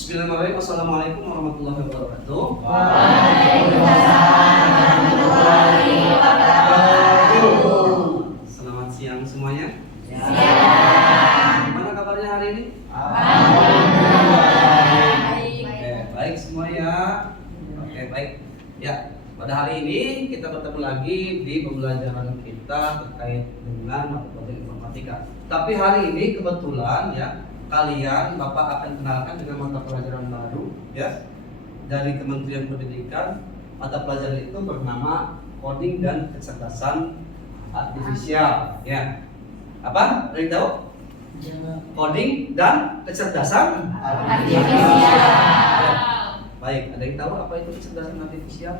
Bismillahirrahmanirrahim. Assalamualaikum warahmatullahi wabarakatuh. Waalaikumsalam warahmatullahi wabarakatuh. Selamat siang semuanya. Siang. Gimana kabarnya hari ini? Baik. Baik semuanya. Oke, baik. Ya, pada hari ini kita bertemu lagi di pembelajaran kita terkait dengan mata pelajaran informatika. Tapi hari ini kebetulan ya, kalian Bapak akan kenalkan dengan mata pelajaran baru ya dari Kementerian Pendidikan. Mata pelajaran itu bernama Coding dan Kecerdasan Artifisial ya. Apa? Ada yang tahu? Coding dan Kecerdasan Artifisial. Ya. Baik, ada yang tahu apa itu kecerdasan artifisial?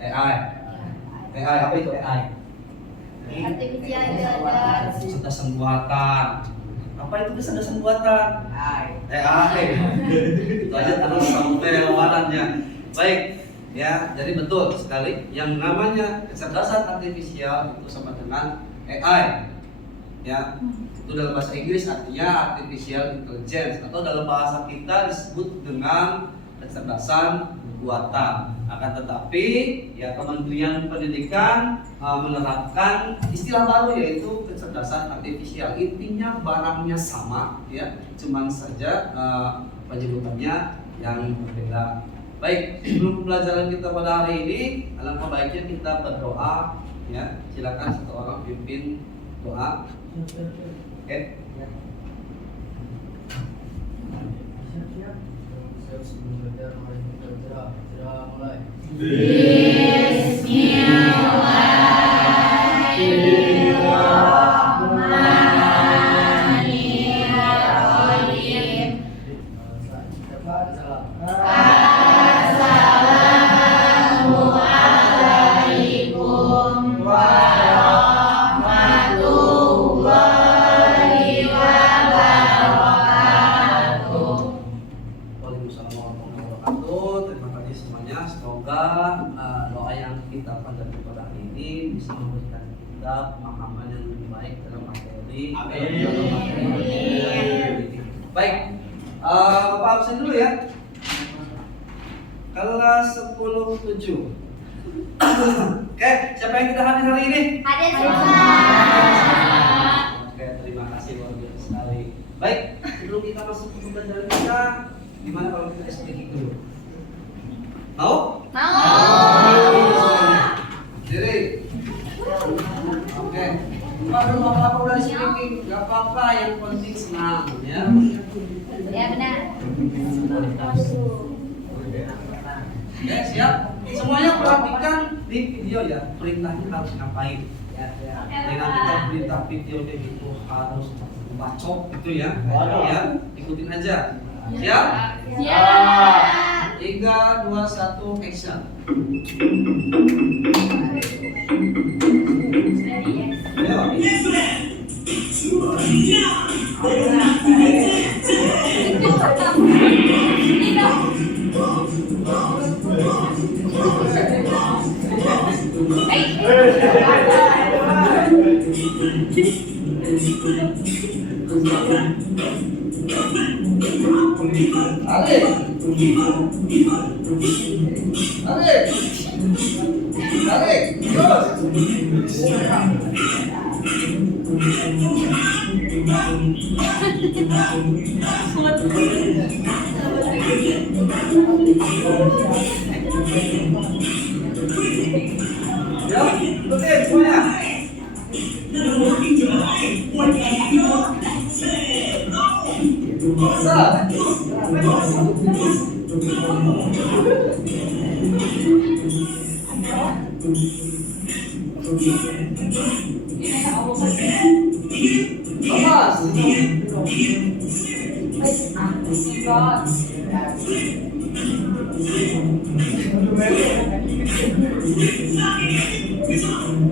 AI. AI apa itu AI? Artifisial itu ada Kecerdasan buatan. Apa itu kecerdasan buatan? AI. Itu aja terus sampai lebarannya. Baik, ya. Jadi betul sekali yang namanya kecerdasan artifisial itu sama dengan AI. Ya. Itu dalam bahasa Inggris artinya artificial intelligence, atau dalam bahasa kita disebut dengan kecerdasan buatan. Akan tetapi ya Kementerian Pendidikan menerapkan istilah baru yaitu kecerdasan artifisial. Intinya barangnya sama ya, cuman saja penyebutannya yang berbeda. Baik, sebelum pembelajaran kita pada hari ini, alangkah baiknya kita berdoa ya. Silakan satu orang pimpin doa. Oke. Bismillahirrahmanirrahim. Assalamualaikum warahmatullahi wabarakatuh. Waalaikumsalam warahmatullahi wabarakatuh. Terima kasih semuanya. Semoga doa yang kita panjatkan pada hari ini bisa memberikan kita pemahaman yang lebih baik dalam materi. Amin. Baik, Bapak absen dulu ya. Kelas 10-7. Oke, siapa yang tidak hadir hari ini? Hadir semua. Oke, terima kasih luar biasa sekali. Baik, sebelum kita masuk ke pembelajaran kita, gimana kalau kita speaking dulu? Mau? Jadi, oke. Pak belum apa-apa udah speaking, gak apa-apa, yang penting senang ya. Ya benar. Oke, siap. Semuanya perhatikan di video ya, perintahnya harus ngapain. Dengan kita perintah video kayak gitu harus bacot gitu ya. Ya, ikutin aja. Siap? Siap. 3, 2, 1, action. Tarik, terus. Ya, oke semuanya. Bisa. Lepas.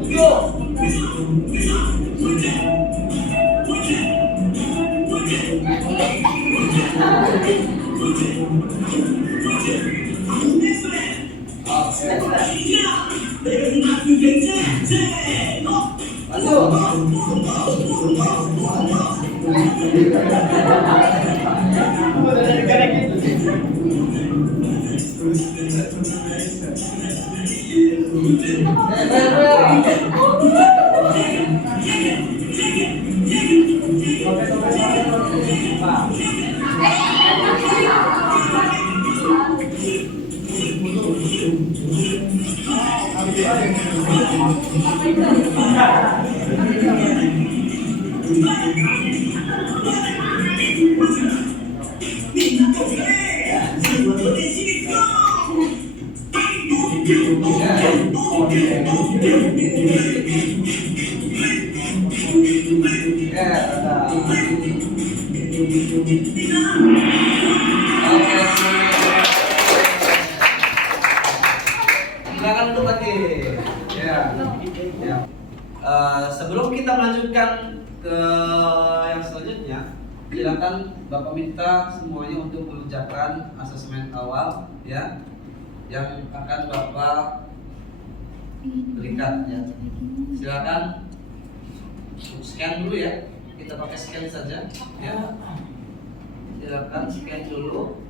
Lanjut. Silakan duduk lagi. Ya. Ya. Sebelum kita melanjutkan ke yang selanjutnya, silakan Bapak minta semuanya untuk mengerjakan asesmen awal ya, yang akan Bapak berikan ya. Silakan scan dulu ya. Kita pakai scan saja ya. Silakan scan dulu.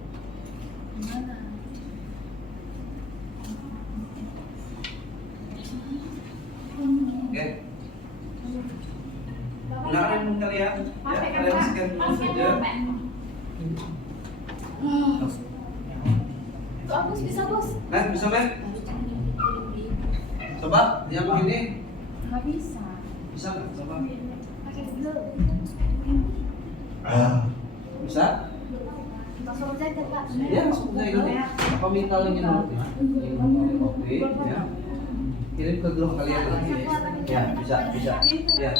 Oke. Gunakan kalian ya, kalian scan dulu saja. Tuh Agus bisa bos. Bisa men? Coba yang ini Nggak bisa. bisa nggak? Coba. Pakai Google. Bisa? Langsung aja Pak. Ya langsung saya ini. Apa minta link dulu ya? Oke ya. Kirim ke grup kalian lagi. Ya bisa. Ya.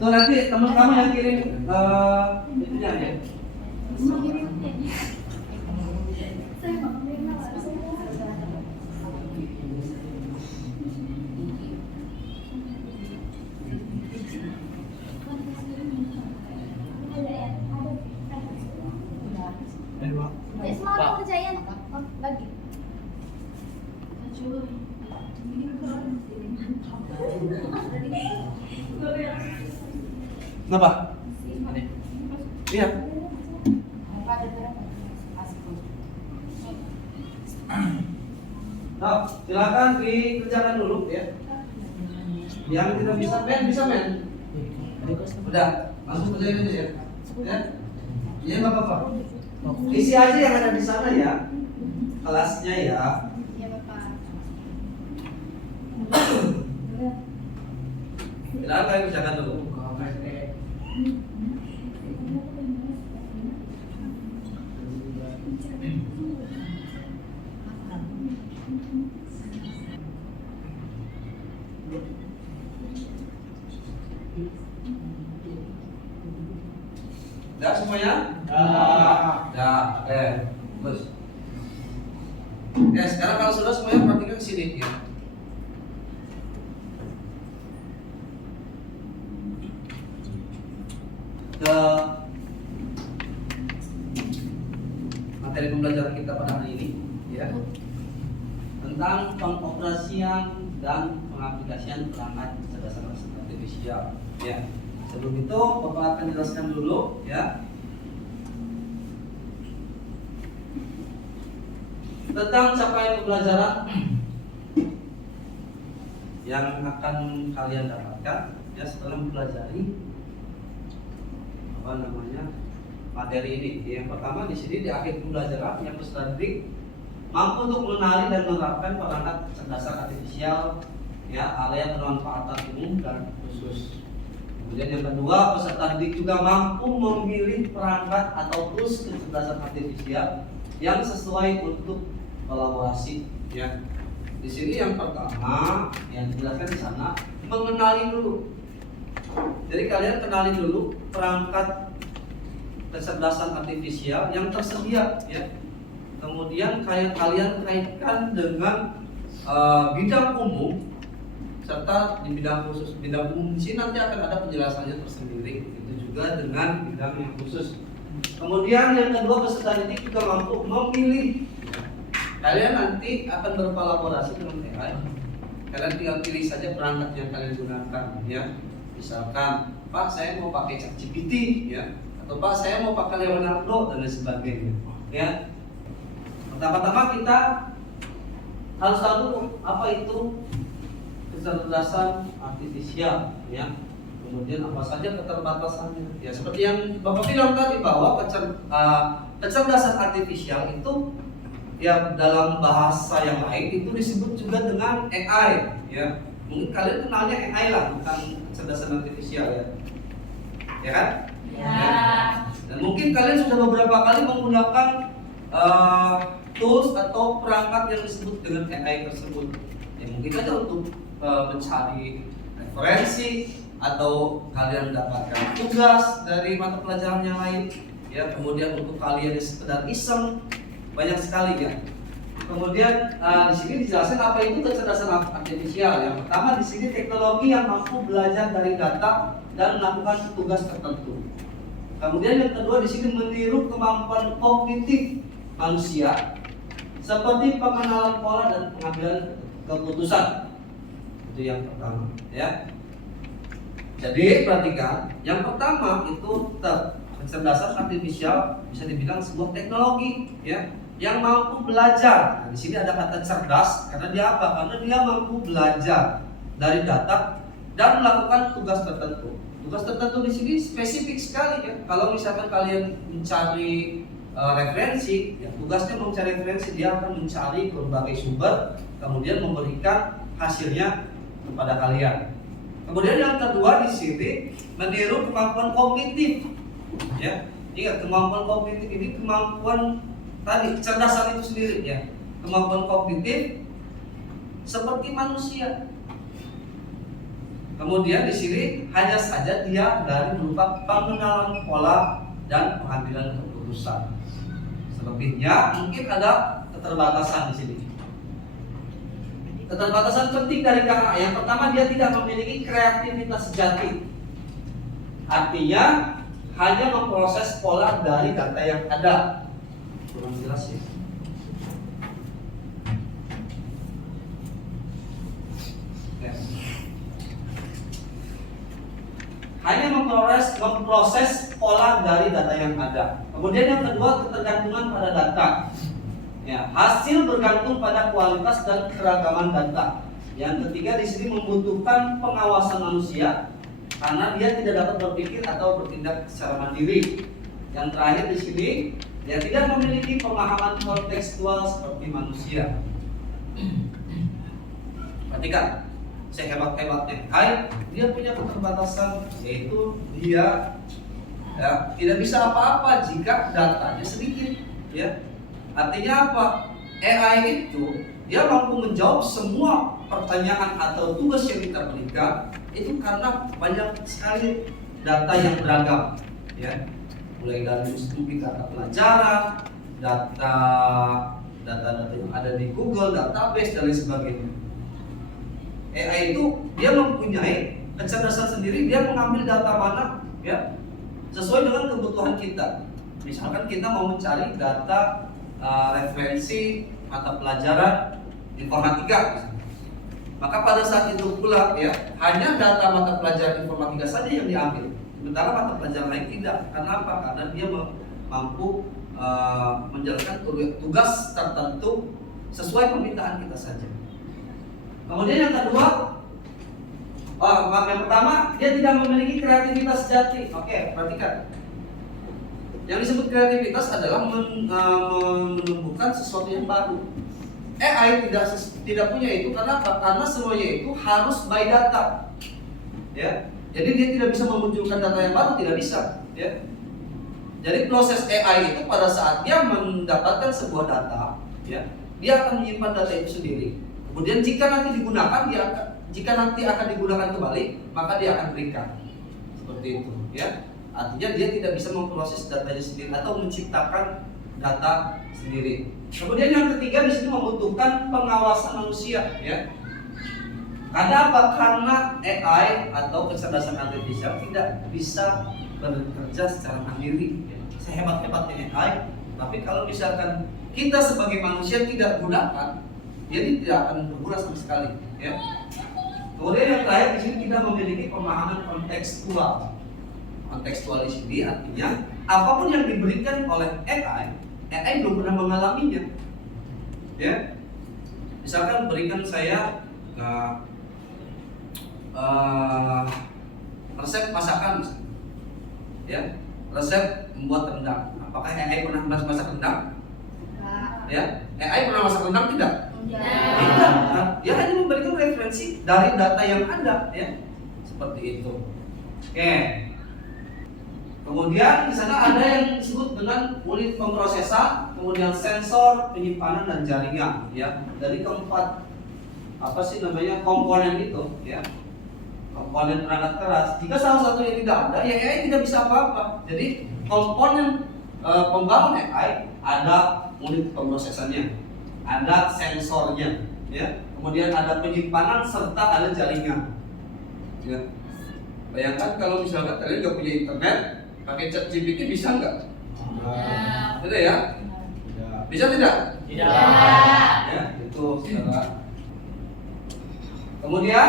Tuh nanti teman kamu yang kirim itunya ya. Semua orang kerjain lagi. Kenapa? Iya. Nah, silakan dikerjakan dulu ya. Yang tidak bisa bisa men. Udah, langsung kerjain aja ya. Ya. Iya nggak apa-apa. Isi aja yang ada di sana ya. Kelasnya ya. Iya Bapak. Silakan kalian kerjakan dulu. Udah semuanya? Udah, oke. Terus. Oke, sekarang kalau sudah semuanya perhatikan ke sini ya. Ke materi pembelajaran kita pada hari ini ya, tentang pengoperasian dan pengaplikasian perangkat cerdas artifisial ya. Sebelum itu Bapak akan jelaskan dulu ya tentang capaian pembelajaran yang akan kalian dapatkan ya setelah mempelajari materi ini. Yang pertama di sini di akhir pembelajaran yang peserta didik mampu untuk mengenali dan menerapkan perangkat cerdas artifisial ya, area bermanfaatan umum dan khusus. Kemudian yang kedua, peserta didik juga mampu memilih perangkat atau tools kecerdasan artifisial yang sesuai untuk kolaborasi ya. Di sini yang pertama yang dijelaskan di sana, mengenali dulu. Jadi kalian kenali dulu perangkat kecerdasan artifisial yang tersedia ya. Kemudian kalian kaitkan dengan bidang umum serta di bidang khusus. Bidang umum di sini nanti akan ada penjelasannya tersendiri. Itu juga dengan bidang yang khusus. Kemudian yang kedua, peserta didik juga mampu memilih. Kalian nanti akan berkolaborasi dengan AI. Kalian tinggal pilih saja perangkat yang kalian gunakan ya. Misalkan, Pak saya mau pakai ChatGPT ya, atau Pak saya mau pakai Leonardo dan lain sebagainya ya. Pertama-tama kita harus tahu dulu apa itu kecerdasan artifisial, ya. Kemudian apa saja keterbatasannya? Ya seperti yang Bapak bilang tadi bahwa kecerdasan artifisial itu ya dalam bahasa yang lain itu disebut juga dengan AI, ya. Mungkin kalian kenalnya AI lah, bukan kecerdasan artifisial ya. Ya kan? Ya. Dan mungkin kalian sudah beberapa kali menggunakan tools atau perangkat yang disebut dengan AI tersebut. Ya, mungkin aja untuk mencari referensi atau kalian dapatkan tugas dari mata pelajaran yang lain. Ya, kemudian untuk kalian yang sekedar iseng, banyak sekali ya. Kemudian di sini dijelaskan apa itu kecerdasan artifisial. Yang pertama di sini teknologi yang mampu belajar dari data dan melakukan tugas tertentu. Kemudian yang kedua di sini meniru kemampuan kognitif manusia seperti pengenalan pola dan pengambilan keputusan. Itu yang pertama, ya. Jadi perhatikan, yang pertama itu kecerdasan artifisial bisa dibilang sebuah teknologi, ya, yang mampu belajar. Nah, di sini ada kata cerdas karena dia apa? Karena dia mampu belajar dari data dan melakukan tugas tertentu. Tugas tertentu di sini spesifik sekali ya. Kalau misalkan kalian mencari referensi, ya tugasnya mencari referensi, dia akan mencari berbagai sumber, kemudian memberikan hasilnya kepada kalian. Kemudian yang kedua di sini meniru kemampuan kognitif. Ya, ingat kemampuan kognitif ini kemampuan tadi kecerdasan itu sendiri ya. Kemampuan kognitif seperti manusia. Kemudian di sini hanya saja dia dari berupa pengenalan pola dan pengambilan keputusan. Selebihnya mungkin ada keterbatasan di sini. Keterbatasan penting dari KA. Yang pertama dia tidak memiliki kreativitas sejati. Artinya hanya memproses pola dari data yang ada. Kurang jelas ya. Hanya memproses pola dari data yang ada. Kemudian yang kedua ketergantungan pada data. Ya, hasil bergantung pada kualitas dan keragaman data. Yang ketiga di sini membutuhkan pengawasan manusia karena dia tidak dapat berpikir atau bertindak secara mandiri. Yang terakhir di sini dia tidak memiliki pemahaman kontekstual seperti manusia. Perhatikan, sehebat-hebatnya AI, dia punya keterbatasan yaitu dia ya, tidak bisa apa-apa jika datanya sedikit. Ya. Artinya apa? AI itu dia mampu menjawab semua pertanyaan atau tugas yang kita berikan itu karena banyak sekali data yang beragam, ya. Mulai dari mungkin data pelajaran, data yang ada di Google, database dan lain sebagainya. AI itu dia mempunyai kecerdasan sendiri, dia mengambil data mana, ya, sesuai dengan kebutuhan kita. Misalkan kita mau mencari data referensi mata pelajaran informatika, maka pada saat itu pula ya hanya data mata pelajaran informatika saja yang diambil, sementara mata pelajaran lain tidak. Karena apa? Karena dia mampu menjalankan tugas tertentu sesuai permintaan kita saja. Kemudian yang kedua, yang pertama dia tidak memiliki kreativitas sejati. Oke, perhatikan. Yang disebut kreativitas adalah menumbuhkan sesuatu yang baru. AI tidak punya itu karena apa? Karena semuanya itu harus by data. Ya. Jadi dia tidak bisa memunculkan data yang baru, tidak bisa, ya. Jadi proses AI itu pada saat dia mendapatkan sebuah data, ya, dia akan menyimpan data itu sendiri. Kemudian jika nanti akan digunakan kembali, maka dia akan berikan. Seperti itu, ya. Artinya dia tidak bisa memproses datanya sendiri atau menciptakan data sendiri. Kemudian yang ketiga di sini membutuhkan pengawasan manusia, ya. Karena apa? Karena AI atau kecerdasan artifisial tidak bisa bekerja secara mandiri, ya. Sehebat-hebatnya AI, tapi kalau misalkan kita sebagai manusia tidak gunakan, dia tidak akan berguna sama sekali, ya. Kemudian yang terakhir di sini kita memiliki pemahaman kontekstual. Kontekstual di sini artinya apapun yang diberikan oleh AI belum pernah mengalaminya. Ya, misalkan berikan saya resep masakan misalnya. Ya, resep membuat rendang. Apakah AI pernah masak rendang? Ya, AI pernah masak rendang tidak? Tidak. Nah, dia hanya memberikan referensi dari data yang ada, ya. Seperti itu. Oke. Kemudian di sana ada yang disebut dengan unit pemrosesan, kemudian sensor, penyimpanan dan jaringan, ya. Dari keempat komponen itu, ya. Komponen perangkat keras. Jika salah satu yang tidak ada, ya AI tidak bisa apa-apa. Jadi komponen pembangun AI ada unit pemrosesannya, ada sensornya, ya. Kemudian ada penyimpanan serta ada jaringan. Ya. Bayangkan kalau misalkan kalian nggak punya internet, pakai ChatGPT bisa nggak? Tidak ya? Bisa tidak? Tidak. Ya, itu saudara. Kemudian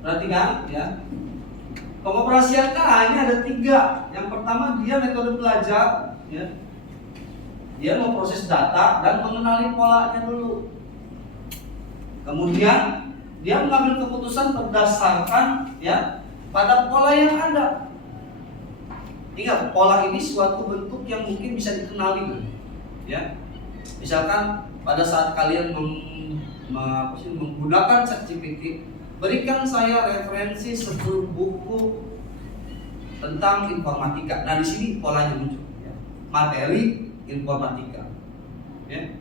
perhatikan, ya. Pengoperasian KA ini ada 3. Yang pertama dia metode belajar, ya. Dia memproses data dan mengenali polanya dulu. Kemudian dia mengambil keputusan berdasarkan, ya, pada pola yang ada. Ingat, pola ini suatu bentuk yang mungkin bisa dikenali, ya. Misalkan pada saat kalian menggunakan ChatGPT, berikan saya referensi 10 buku tentang informatika. Nah, di sini polanya muncul, ya. Materi informatika, ya.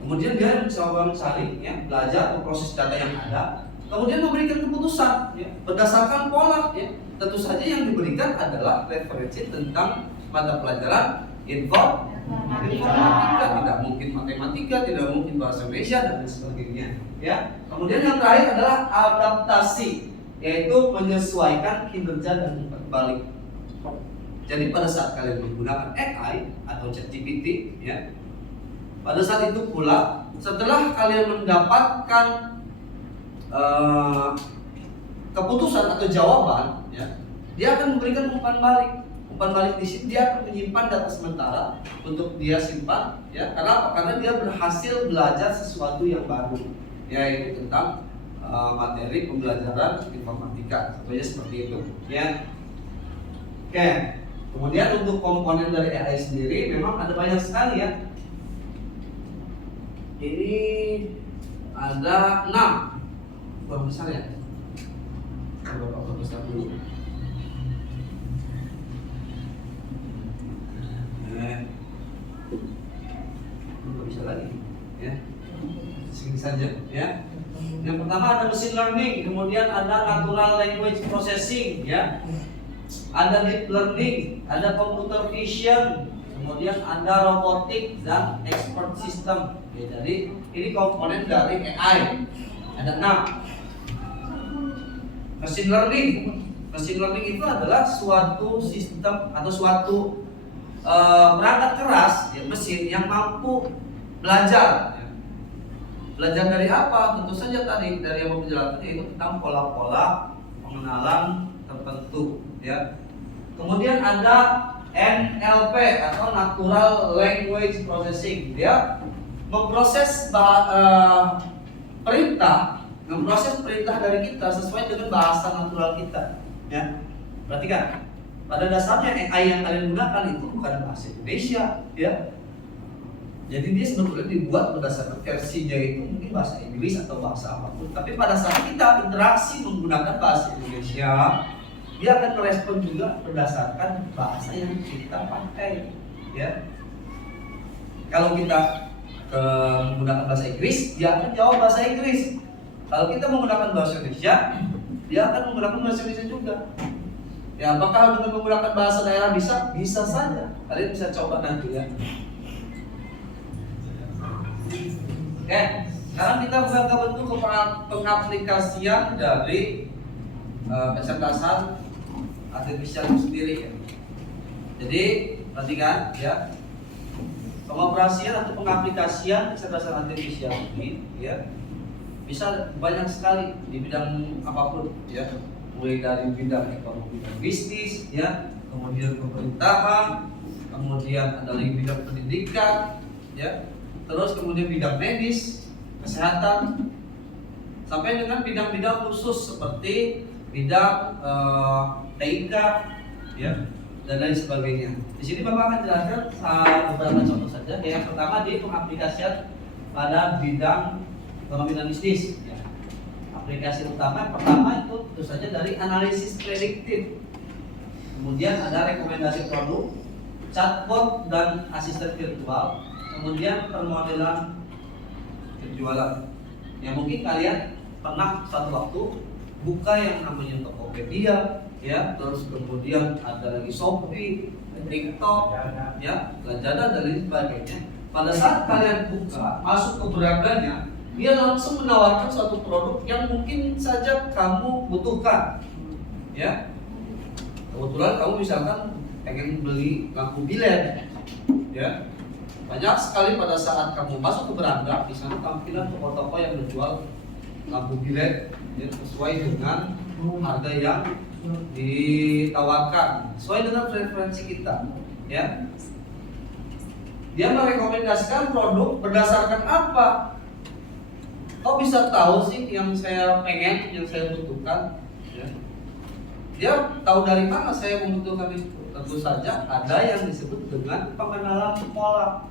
Kemudian dia mencoba mencari, ya, belajar memproses data yang ada, kemudian memberikan keputusan, ya, berdasarkan pola, ya. Tentu saja yang diberikan adalah referensi tentang mata pelajaran informatika, tidak mungkin matematika, tidak mungkin bahasa Indonesia dan lain sebagainya, ya. Kemudian yang terakhir adalah adaptasi, yaitu menyesuaikan kinerja dan umpan balik. Jadi pada saat kalian menggunakan AI atau ChatGPT, ya, pada saat itu pula setelah kalian mendapatkan keputusan atau jawaban, ya, dia akan memberikan umpan balik. Umpan balik di sini dia akan menyimpan data sementara untuk dia simpan, ya. Karena apa? Karena dia berhasil belajar sesuatu yang baru, yaitu tentang materi pembelajaran informatika. Contohnya seperti itu, ya. Oke. Kemudian untuk komponen dari AI sendiri memang ada banyak sekali, ya. Ini ada 6. Bukan besar, ya. Coba besar dulu. Nggak bisa lagi, ya. Segini saja, ya. Yang pertama ada machine learning, kemudian ada natural language processing, ya. Ada deep learning, ada computer vision, kemudian ada robotik dan expert system. Ya, jadi ini komponen dari AI. Ada 6. Machine learning. Machine learning itu adalah suatu sistem atau suatu perangkat keras, ya, mesin yang mampu belajar. Ya. Belajar dari apa? Tentu saja tadi dari yang penjelasannya itu tentang pola-pola pengenalan tertentu, ya. Kemudian ada NLP atau Natural Language Processing. Dia memproses memproses perintah dari kita sesuai dengan bahasa natural kita, ya. Perhatikan, pada dasarnya AI yang kalian gunakan itu bukan bahasa Indonesia, ya. Jadi dia sebetulnya dibuat berdasarkan versinya itu mungkin bahasa Inggris atau bahasa apapun. Tapi pada saat kita interaksi menggunakan bahasa Indonesia, dia akan merespon juga berdasarkan bahasa yang kita pakai, ya. Kalau kita menggunakan bahasa Inggris, dia akan jawab bahasa Inggris. Kalau kita menggunakan bahasa Indonesia, dia akan menggunakan bahasa Indonesia juga. Ya, apakah dengan menggunakan bahasa daerah bisa? Bisa saja. Kalian bisa coba nanti, ya. Oke, sekarang kita buka ke bentuk pengaplikasian dari kecerdasan artificial itu sendiri, ya. Jadi perhatikan, ya, pengoperasian atau pengaplikasian kecerdasan artificial ini, ya, bisa banyak sekali di bidang apapun, ya. Mulai dari bidang ekonomi dan bisnis, ya, kemudian pemerintahan, kemudian ada lagi bidang pendidikan, ya, terus kemudian bidang medis, kesehatan, sampai dengan bidang-bidang khusus seperti bidang TIK, ya, dan lain sebagainya. Di sini Bapak akan jelaskan beberapa contoh saja. Yang pertama di pengaplikasian pada bidang ekonomi dan bisnis. Ya. Aplikasi utama pertama itu tentu saja dari analisis prediktif. Kemudian ada rekomendasi produk, chatbot dan asisten virtual. Kemudian permodelan penjualan. Ya mungkin kalian pernah satu waktu buka yang namanya Tokopedia, ya, terus kemudian ada lagi Shopee, TikTok, ya, Lazada dan lain sebagainya. Pada saat kalian buka, masuk ke beraganya, dia langsung menawarkan suatu produk yang mungkin saja kamu butuhkan, ya. Kebetulan kamu misalkan pengen beli lampu bilet, ya. Banyak sekali pada saat kamu masuk ke beranda, di sana tampilan toko-toko yang menjual lampu bilet, ya, sesuai dengan harga yang ditawarkan, sesuai dengan preferensi kita, ya. Dia merekomendasikan produk berdasarkan apa? Kok bisa tahu sih yang saya pengen, yang saya butuhkan? Ya. Dia tahu dari mana saya membutuhkan itu? Tentu saja ada yang disebut dengan pengenalan pola.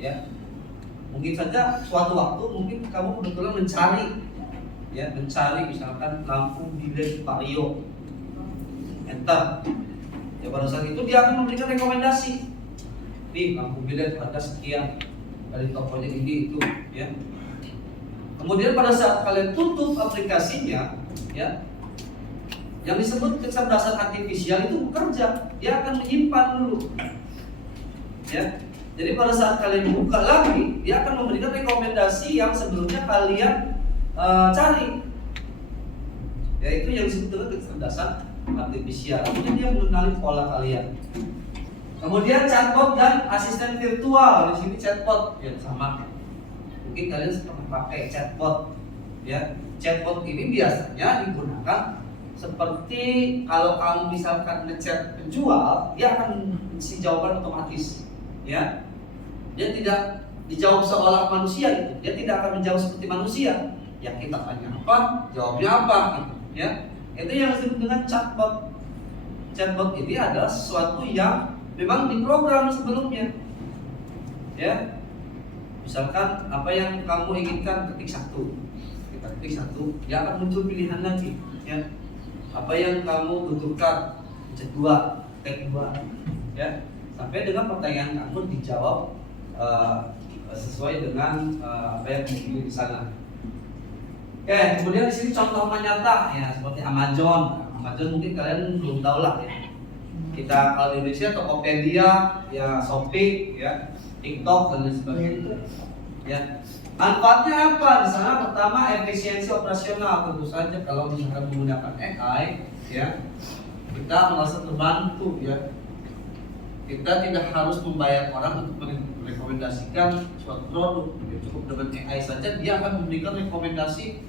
Ya. Mungkin saja suatu waktu mungkin kamu kebetulan mencari, ya, mencari misalkan lampu bilet Vario. Enter. Ya pada saat itu dia akan memberikan rekomendasi. Nih lampu bilet harga sekian dari tokonya ini itu, ya. Kemudian pada saat kalian tutup aplikasinya, ya, yang disebut kecerdasan artifisial itu bekerja, dia akan menyimpan dulu, ya. Jadi pada saat kalian buka lagi, dia akan memberikan rekomendasi yang sebelumnya kalian cari, yaitu yang disebut dengan kecerdasan artifisial. Kemudian dia mengenali pola kalian. Kemudian chatbot dan asisten virtual. Di sini chatbot ya sama. Mungkin kalian pernah pakai chatbot, ya. Chatbot ini biasanya digunakan seperti kalau kamu misalkan ngechat penjual, dia akan mengisi jawaban otomatis, ya. Dia tidak dijawab seolah manusia gitu. Dia tidak akan menjawab seperti manusia. Yang kita tanya apa, jawabnya apa gitu, ya. Itu yang disebut dengan chatbot. Chatbot ini adalah sesuatu yang memang diprogram sebelumnya, ya. Misalkan apa yang kamu inginkan, ketik satu, kita ketik satu, dia akan muncul pilihan lagi, ya. Apa yang kamu butuhkan, ketik dua, ketik dua, ya. Sampai dengan pertanyaan kamu dijawab sesuai dengan apa yang dipilih di sana. Oke, kemudian di sini contoh nyata, ya, seperti Amazon. Amazon mungkin kalian belum tahu lah, ya. Kita kalau di Indonesia Tokopedia, ya, Shopee, ya, TikTok dan lain sebagainya. Ya. Manfaatnya apa? Di sana pertama efisiensi operasional, tentu saja kalau misalkan menggunakan AI, ya, kita merasa terbantu, ya. Kita tidak harus membayar orang untuk merekomendasikan suatu produk. Cukup dengan AI saja dia akan memberikan rekomendasi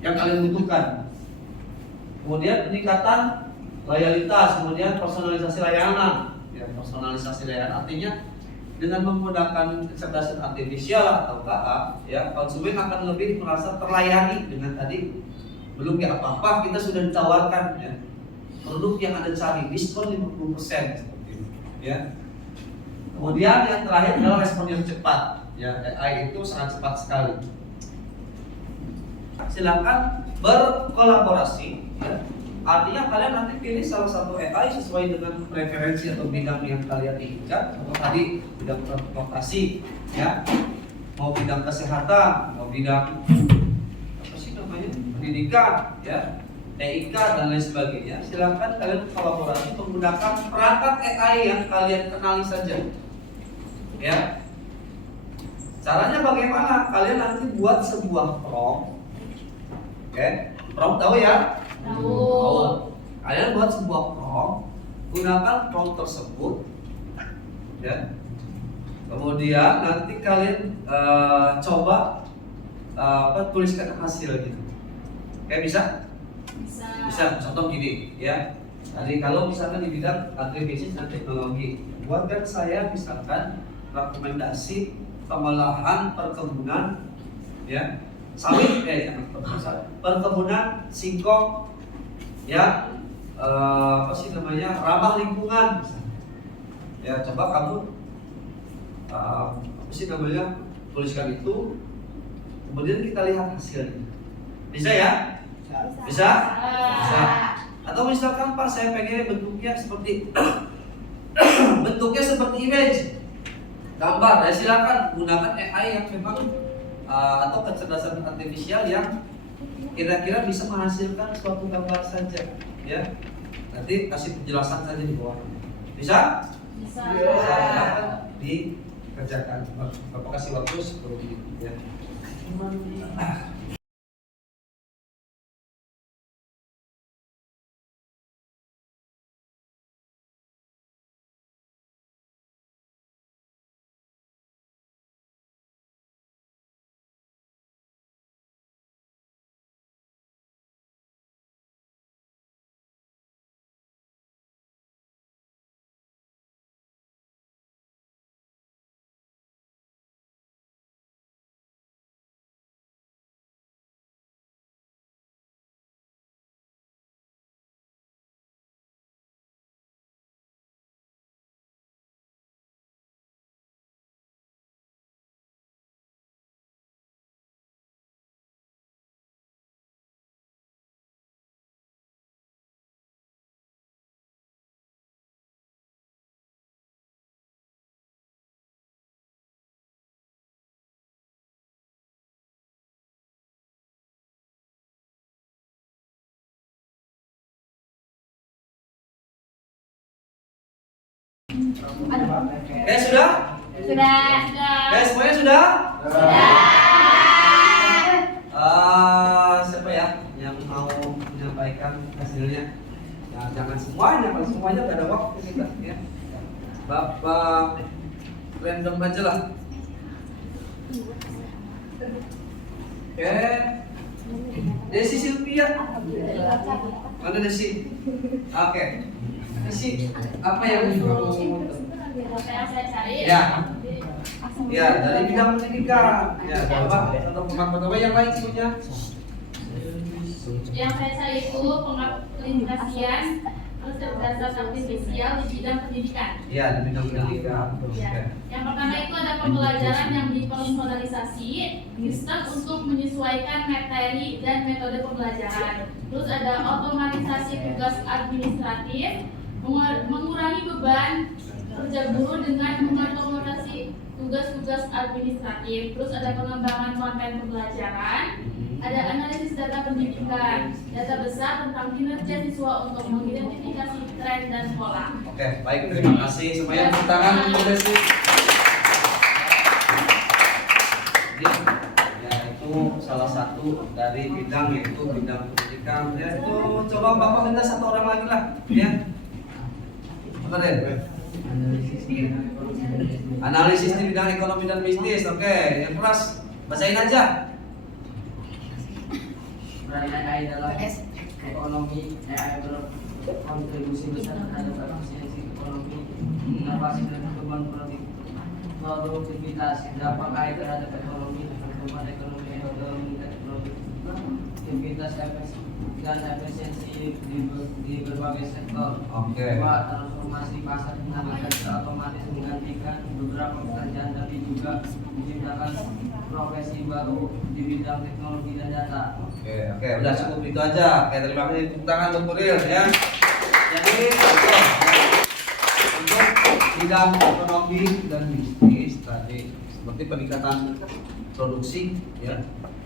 yang kalian butuhkan. Kemudian peningkatan loyalitas, kemudian personalisasi layanan. Ya, personalisasi layanan artinya dengan menggunakan kecerdasan artifisial atau KA, ya, konsumen akan lebih merasa terlayani dengan tadi belum ya apa-apa kita sudah ditawarkan, ya, produk yang Anda cari diskon 50% seperti itu, ya. Kemudian yang terakhir adalah respon yang cepat, ya. AI itu sangat cepat sekali. Silakan berkolaborasi, ya. Artinya kalian nanti pilih salah satu AI sesuai dengan preferensi atau bidang yang kalian inginkan. Contoh tadi bidang transportasi, ya, mau bidang kesehatan, mau bidang apa sih namanya, pendidikan, ya, TIK dan lain sebagainya. Silakan kalian kolaborasi menggunakan perangkat AI yang kalian kenali saja, ya. Caranya bagaimana? Kalian nanti buat sebuah prompt, oke? Prompt tahu ya? Tahu. Kalian buat sebuah prompt, gunakan prompt tersebut, ya. Kemudian nanti kalian coba tuliskan hasil gitu. Kayak bisa? Bisa. Contoh gini, ya. Tadi kalau misalkan di bidang agribisnis dan teknologi, buatkan saya misalkan rekomendasi pengolahan perkebunan, ya, sawit, perkebunan, singkong, ya, apa sih namanya, ramah lingkungan. Ya, coba kamu apa sih namanya, tuliskan itu, kemudian kita lihat hasilnya. Bisa ya? Bisa? Bisa. Atau misalkan Pak, saya pengen bentuknya seperti bentuknya seperti image, gambar. Ya silakan gunakan AI yang memang atau kecerdasan artifisial yang kira-kira bisa menghasilkan suatu gambar saja. Ya, nanti kasih penjelasan saja di bawah. Bisa? Bisa. Silakan dikerjakan. Bapak kasih waktu 10 menit ya. Sudah? Semuanya sudah? Siapa ya yang mau menyampaikan hasilnya? Ya, jangan semuanya, kalau semuanya gak ada waktu kita ya. Bapak random aja lah. Oke. Desi Silvia. Mana Desi? Oke. Desi, apa yang kamu Saya cari. ya? Ya, dari bidang pendidikan. Ya, Bapak atau pertama yang lain punya? Yang saya cari itu pengaplikasian kecerdasan artifisial di bidang pendidikan. Ya, di bidang pendidikan. Ya. Yang pertama itu ada pembelajaran yang dipersonalisasi, sistem untuk menyesuaikan materi dan metode pembelajaran. Terus ada otomatisasi tugas administratif, mengurangi beban kerja guru dengan mengotomatisasi tugas-tugas administratif. Terus ada pengembangan konten pembelajaran, ada analisis data pendidikan, data besar tentang kinerja siswa untuk mengidentifikasi tren dan pola. Oke, baik, terima kasih semuanya. Tepuk tangan untuk Desi. Ya, itu salah satu dari bidang, yaitu bidang pendidikan. Ya, itu coba Bapak minta satu orang lagi lah, ya. Apa Den? Analisis di bidang ekonomi dan bisnis. Oke, yang keras bacain aja. Peran AI dalam ekonomi. AI berkontribusi besar terhadap efisiensi ekonomi, inovasi dan pertumbuhan produktivitas. Dampak AI terhadap ekonomi, pertumbuhan ekonomi aktivitas dan efisiensi di berbagai sektor. Oke. Dua, transformasi pasar tenaga kerja otomatis menggantikan beberapa pekerjaan, tapi juga menciptakan profesi baru di bidang teknologi dan data. Oke, udah cukup itu aja. Oke, terima kasih. Tepuk tangan untuk Nuril ya. Jadi untuk bidang ekonomi dan bisnis tadi seperti peningkatan produksi ya,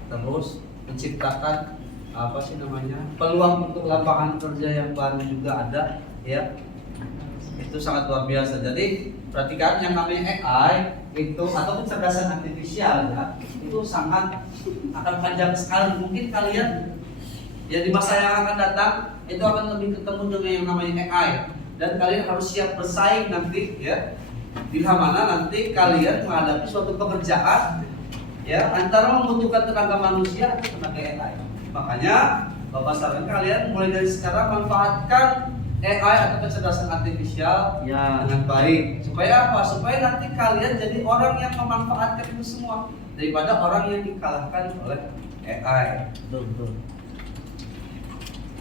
terus menciptakan apa sih namanya, peluang untuk lapangan kerja yang baru juga ada ya. Itu sangat luar biasa. Jadi perhatikan yang namanya AI itu atau kecerdasan artifisial ya, itu sangat akan panjang sekali. Mungkin kalian ya di masa yang akan datang itu akan lebih ketemu dengan yang namanya AI, dan kalian harus siap bersaing nanti ya. Bila mana nanti kalian menghadapi suatu pekerjaan ya antara membutuhkan tenaga manusia atau tenaga AI. Makanya Bapak sarankan kalian mulai dari sekarang manfaatkan AI atau kecerdasan artifisial Ya. dengan baik. Supaya apa? Supaya nanti kalian jadi orang yang memanfaatkan itu semua daripada orang yang dikalahkan oleh AI.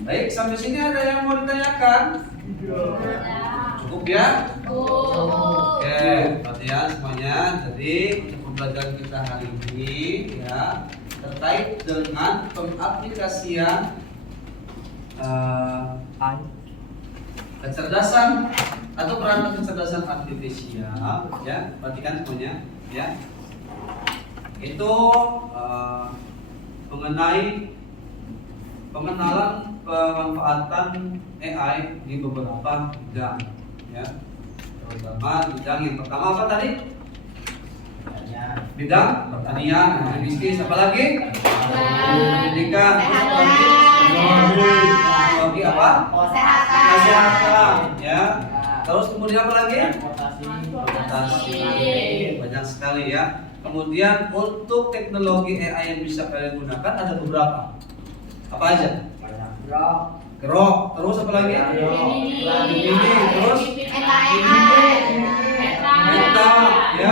Baik, sampai sini ada yang mau ditanyakan? Cukup ya? Oke, perhatian semuanya. Jadi untuk pembelajaran kita hari ini ya terkait dengan pengaplikasian kecerdasan atau perangkat kecerdasan artifisial ya, perhatikan semuanya ya. Itu mengenai pengenalan pemanfaatan AI di beberapa bidang ya, terutama bidang yang pertama apa tadi? Bidang pertanian, bisnis, apa lagi? Pendidikan, apa lagi? Teknologi apa? Kesehatan ya. Terus kemudian apa lagi? Transportasi. Banyak sekali ya. Kemudian untuk teknologi AI yang bisa kalian gunakan ada beberapa. Apa aja? Grok. Terus apa lagi? Ini. Terus Meta. Ya.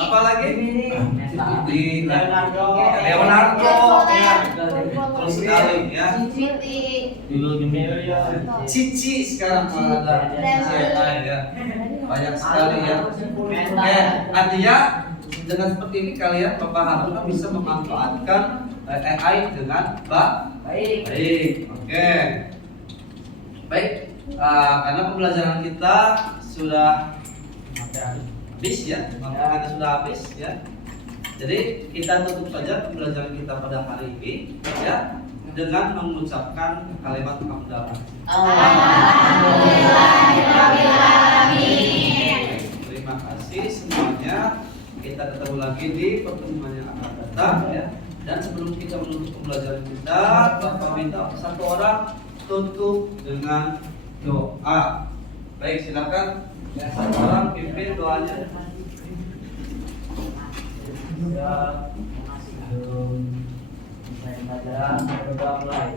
Apa lagi? Leonardo. Ya. Terus sekali ya. Cici sekarang ada AI ya. Banyak sekali ya. Artinya dengan seperti ini kalian memahami bisa memanfaatkan AI dengan baik. Oke. Baik. Karena pembelajaran kita sudah habis ya, waktu kita sudah habis ya. Jadi kita tutup saja pembelajaran kita pada hari ini ya dengan mengucapkan kalimat hamdalah. Terima kasih semuanya. Kita ketemu lagi di pertemuan yang akan datang ya. Dan sebelum kita menutup pembelajaran kita, Bapak minta satu orang tutup dengan doa. Baik, silakan. Satu orang pimpin doanya. Pembelajaran berdoa mulai.